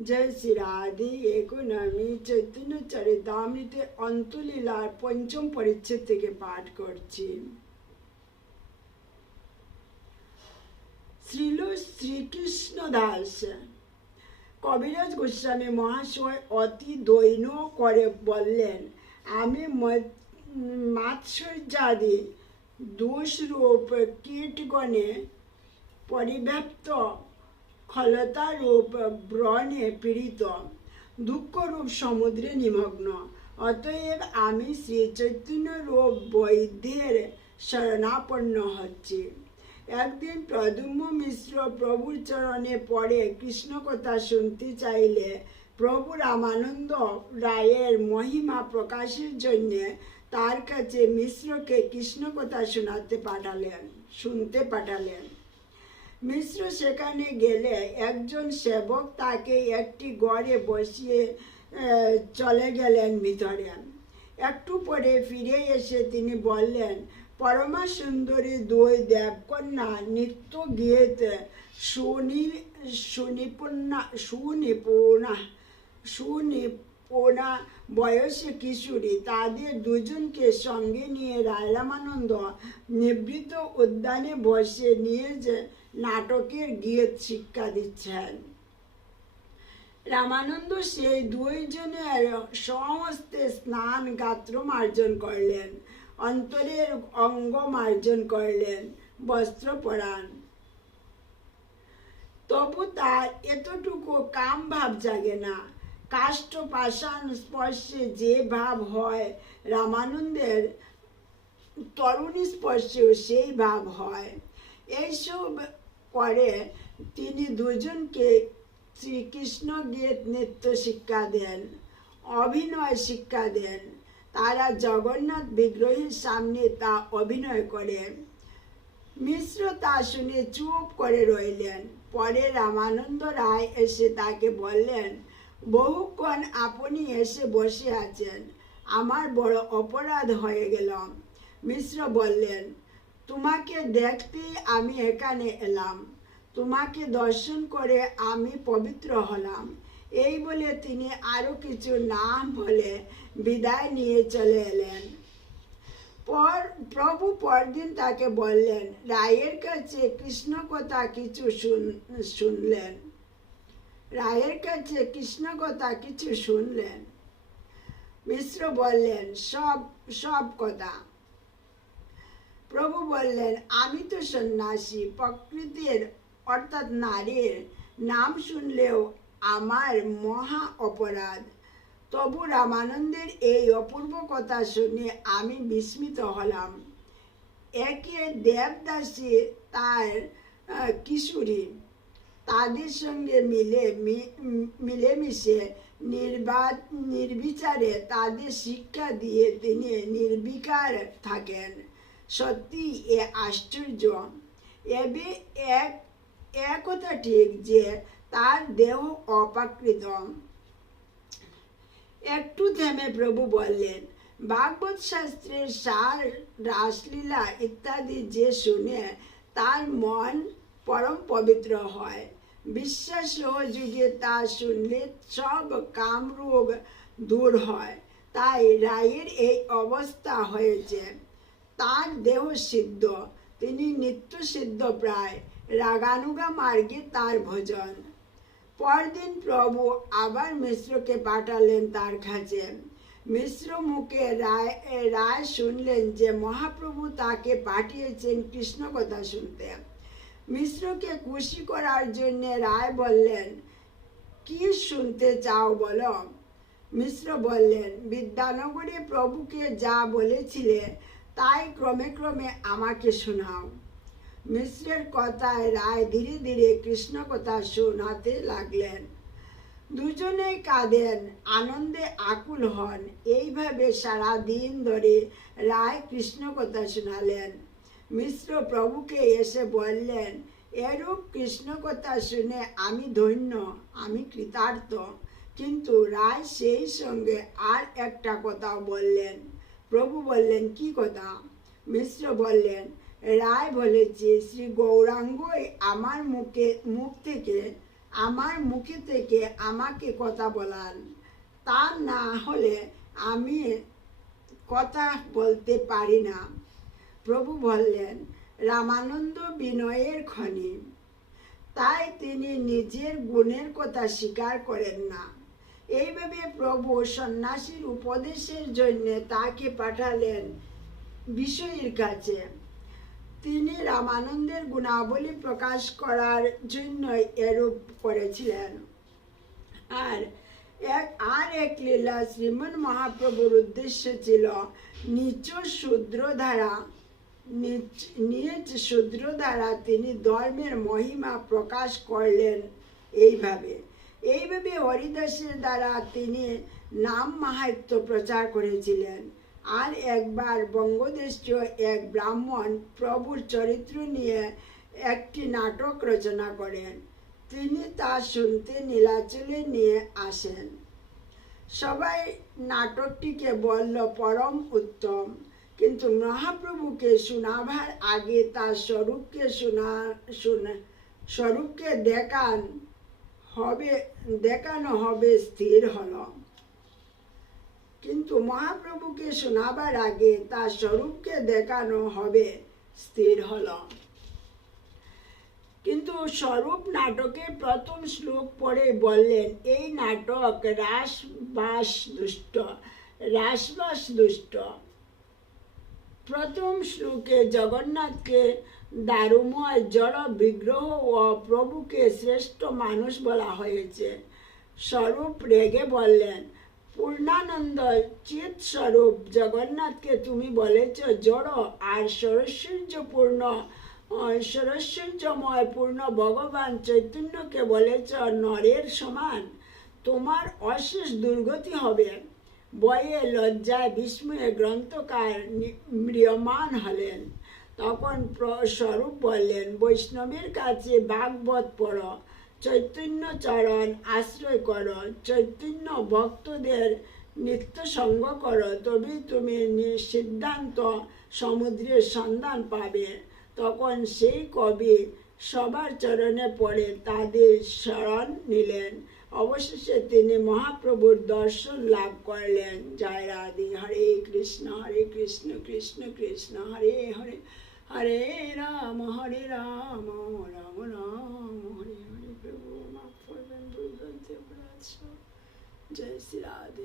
জয় শ্রী রাধে এখন আমি চৈতন্য চরিতামৃতে অন্তলীলার পঞ্চম পরিচ্ছেদ থেকে পাঠ করছি। শ্রীল শ্রীকৃষ্ণ দাস, কবিরাজ গোস্বামী মহাশয় অতি দৈন্য করে বললেন, আমি মাৎসর্যাদি দোষরূপ কীটগণে পরিব্যাপ্ত খলতারূপ ব্রণে পীড়িত, দুঃখরূপ সমুদ্রে নিমগ্ন। অতএব আমি শ্রী চৈতন্য রূপ বৈদ্যের শরণাপন্ন হচ্ছি। একদিন প্রদুম্ন মিশ্র প্রভুর চরণে পড়ে কৃষ্ণ কথা শুনতে চাইলে প্রভু রামানন্দ রায়ের মহিমা প্রকাশের জন্যে তার কাছে মিশ্রকে কৃষ্ণ কথা শোনাতে পাঠালেন, শুনতে পাঠালেন। মিশ্র সেখানে গেলে একজন সেবক তাকে একটি গড়ে বসিয়ে চলে গেলেন ভিতরে। একটু পরে ফিরে এসে তিনি বললেন, পরমা সুন্দরী দুই দেবকন্যা নৃত্য গীত সুনি, সুনিপুণা সুনিপুণা সুনিপুণা বয়সে কিশোরী, তাদের দুজনকে সঙ্গে নিয়ে রায়রামানন্দ নিবৃত উদ্যানে বসে নিয়ে যে নাটকের গীত শিক্ষা দিচ্ছেন। রামানন্দ সেই দুইজনের সমস্তে স্নান গাত্র মার্জন করলেন, অন্তরের অঙ্গ মার্জন করলেন, বস্ত্র পরান। তবু তার এতটুকু কাম ভাব জাগে না। কাষ্ঠ পাষাণ স্পর্শে যে ভাব হয়, রামানন্দের তরুণী স্পর্শেও সেই ভাব হয়। এইসব করে তিনি দুজনকে শ্রীকৃষ্ণ গীত নৃত্য শিক্ষা দেন, অভিনয় শিক্ষা দেন। তারা জগন্নাথ বিগ্রহের সামনে তা অভিনয় করে। মিশ্র তা শুনে চুপ করে রইলেন। পরে রামানন্দ রায় এসে তাকে বললেন বহুক্ষণ আপনি এসে বসে আছেন। আমার বড় অপরাধ হয়ে গেল। মিশ্র বললেন, তোমাকে দেখতেই আমি এখানে এলাম। তোমাকে দর্শন করে আমি পবিত্র হলাম। এই বলে তিনি আরও কিছু নাম বলে বিদায় নিয়ে চলে এলেন। পর, প্রভু পরদিন তাকে বললেন, রায়ের কাছে কৃষ্ণ কথা কিছু শুন- শুনলেন। রায়ের কাছে কৃষ্ণ কথা কিছু শুনলেন। মিশ্র বললেন, সব সব কথা। প্রভু বললেন, আমি তো সন্ন্যাসী, প্রকৃতির অর্থাৎ নারীর নাম শুনলেও আমার মহা অপরাধ। তবু রামানন্দের এই অপূর্ব কথা শুনে আমি বিস্মিত হলাম। একে দেবদাসী তার কিশোরী। তাদের সঙ্গে মিলে মিলেমিশে নির্বাদ নির্বিচারে তাদের শিক্ষা দিয়ে তিনি নির্বিকার থাকেন। সত্যি এ আশ্চর্য। এবে এক একথা ঠিক যে তার দেহ অপাকৃত। একটু থেমে প্রভু বললেন, ভাগবত শাস্ত্রের সার, রাসলীলা ইত্যাদি যে শুনে তার মন পরম পবিত্র হয়। বিশ্বাস সহযোগে তা শুনলে সব কামরোগ দূর হয়। তাই রায়ের এই অবস্থা হয়েছে। তার দেহ সিদ্ধ, তিনি নিত্য সিদ্ধ প্রায়, রাগানুগা মার্গে তার ভোজন। পরদিন প্রভু আবার মিশ্রকে পাঠালেন তার কাছে। মিশ্র মুখে রায় রায় শুনলেন যে মহাপ্রভু তাকে পাঠিয়েছেন কৃষ্ণ কথা শুনতে। মিশ্রকে খুশি করার জন্যে রায় বললেন, কি শুনতে চাও বলো? মিশ্র বললেন, বিদ্যানগরে প্রভুকে যা বলেছিলে, তাই ক্রমে ক্রমে আমাকে শোনাও। মিশ্রের কথায় রায় ধীরে ধীরে কৃষ্ণ কথা শোনাতে লাগলেন। দুজনেই কাঁদেন, আনন্দে আকুল হন। এইভাবে সারা দিন ধরে রায় কৃষ্ণ কথা শোনালেন। মিশ্র প্রভুকে এসে বললেন, এরূপ কৃষ্ণ কথা শুনে আমি ধন্য, আমি কৃতার্থ। কিন্তু রায় সেই সঙ্গে আর একটা কথাও বললেন। প্রভু বললেন, কি কথা? মিশ্র বললেন, রায় বলেছে, শ্রী গৌরাঙ্গই আমার মুখে, মুখ থেকে, আমার মুখে থেকে আমাকে কথা বলান। তা না হলে আমি কথা বলতে পারি না। প্রভু বললেন, রামানন্দ বিনয়ের খনি। তাই তিনি নিজের গুণের কথা স্বীকার করেন না। এইভাবে প্রভু সন্ন্যাসীর উপদেশের জন্য তাকে পাঠালেন বিষয়ের কাছে। তিনি রামানন্দের গুণাবলী প্রকাশ করার জন্য এরূপ করেছিলেন। আর এক আর এক লীলা শ্রীমন মহাপ্রভুর উদ্দেশ্য ছিল নিচ শূদ্র দ্বারা নিজ শূদ্র দ্বারা তিনি ধর্মের মহিমা প্রকাশ করলেন এইভাবে। এইভাবে হরিদাসের দ্বারা তিনি নাম মাহাত্য প্রচার করেছিলেন। আর একবার বঙ্গদেশীয় এক ব্রাহ্মণ প্রভুর চরিত্র নিয়ে একটি নাটক রচনা করেন। তিনি তা শুনতে নীলাচলে নিয়ে আসেন। সবাই নাটকটিকে বলল, পরম উত্তম। কিন্তু মহাপ্রভুকে শোনাবার আগে তার স্বরূপকে শোনা শোনা, স্বরূপকে দেখান হবে, দেখানো হবে স্থির হলো। কিন্তু মহাপ্রভুকে শোনাবার আগে তার স্বরূপকে দেখানো হবে স্থির হলো। কিন্তু স্বরূপ নাটকের প্রথম শ্লোক পড়ে বললেন, এই নাটক রাসবাস দুষ্ট রাসবাস দুষ্ট। প্রথম শ্লোকে জগন্নাথকে দারুময় জড় বিগ্রহ ও প্রভুকে শ্রেষ্ঠ মানুষ বলা হয়েছে। স্বরূপ রেগে বললেন, পূর্ণানন্দ চিত স্বরূপ জগন্নাথকে তুমি বলেছ জড় আর সরস্বর্যপূর্ণ সরস্বর্যময় পূর্ণ ভগবান চৈতন্যকে বলেছ নরের সমান। তোমার অশেষ দুর্গতি হবে। বয়ে লজ্জায় বিস্ময়ে গ্রন্থকার ম্রিয়মান হলেন। তখন স্বরূপ বললেন, বৈষ্ণবের কাছে ভাগবত পড়, চৈতন্য চরণ আশ্রয় করো, চৈতন্য ভক্তদের নিত্য সঙ্গ করো, তবেই তুমি সিদ্ধান্ত সমুদ্রের সন্ধান পাবে। তখন সেই কবি সবার চরণে পড়ে তাদের শরণ নিলেন। অবশেষে তিনি মহাপ্রভুর দর্শন লাভ করলেন। জয় রাধে, হরে কৃষ্ণ হরে কৃষ্ণ কৃষ্ণ কৃষ্ণ, হরে হরে হরে রাম হরে রাম রাম রাম, হরে হরে প্রভু। মাফ করবেন। জয় শ্রী রাধে।